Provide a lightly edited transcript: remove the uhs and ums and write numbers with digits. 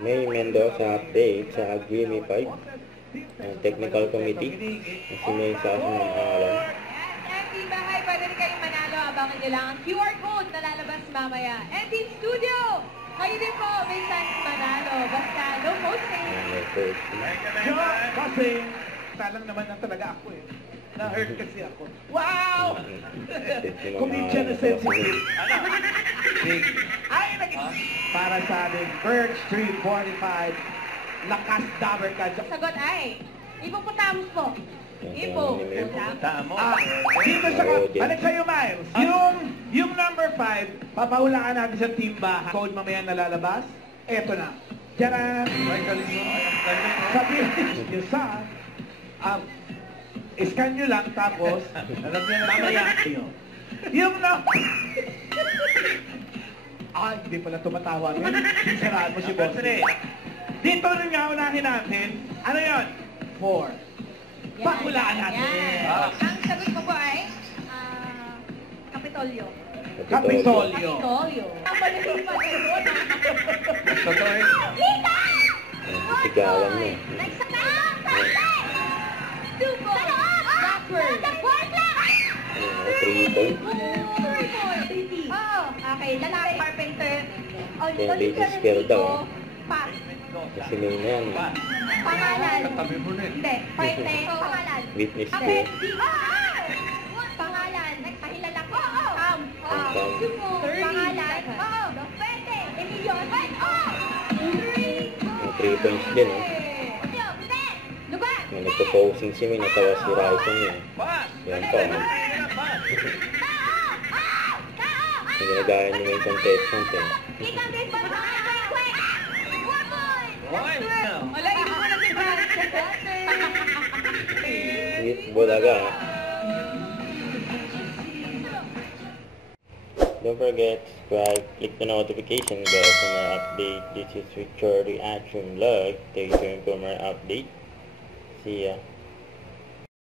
May Mendoza update sa Gimme 5 ng Technical Committee na si May sa aking pangalan. And Team Bahay, pwede rin kayong manalo. Abangan nyo lang ang QR code na lalabas mamaya. And Team Studio, kayo din po may chance manalo. Basta no posting. Kasi, talang naman na talaga ako eh. Na-hurt kasi ako. Wow! Comedian na sensitive. Ay, para sa amin, Birch 345, lakas damer ka. Sagot ay, ipuputamos po. Ipuputamos. Dito sa, balik sa'yo, Miles. Yung number 5, papahulaan natin sa Team Bahay. Code mamaya nalalabas. Eto na. Tcharan! Sabihin nyo sa, scan nyo lang, tapos, alam nyo na mamaya nyo. Yung na... Ay, hindi pala tumatawag. Saraan mo si Boss. Dito rin nga unahin natin. Ano yun? 4. Pakulaan natin. Ang sagot ko po ay, Kapitolyo. Kapitolyo. Kapitolyo. Ang malaking pag-iron. Totoo eh. Lita! Sigawan mo. Tubo. Blackbird. 3 points. Oo. Okay, lalaki carpenter. Kaya basis care daw. Pass. Kasi may na yan. Pangalan. Hindi. Parte. Pangalan. Witness Ang ko. pangalan. Nagpahilala ko. Count. Pangalan. Oo. Pwede. Emilyon. Oo. 3 points din oh. Lugar. May nagpo-posing si May, natawa si Ryzen yun. Yan pa. Yung ginagaya niya yung contestant eh. Wala, ibo mo na si Brad. Hit bulaga. Don't forget to subscribe, click the notification bell for more update. This is Victor Reaction Vlog. Stay tuned for more update. See ya.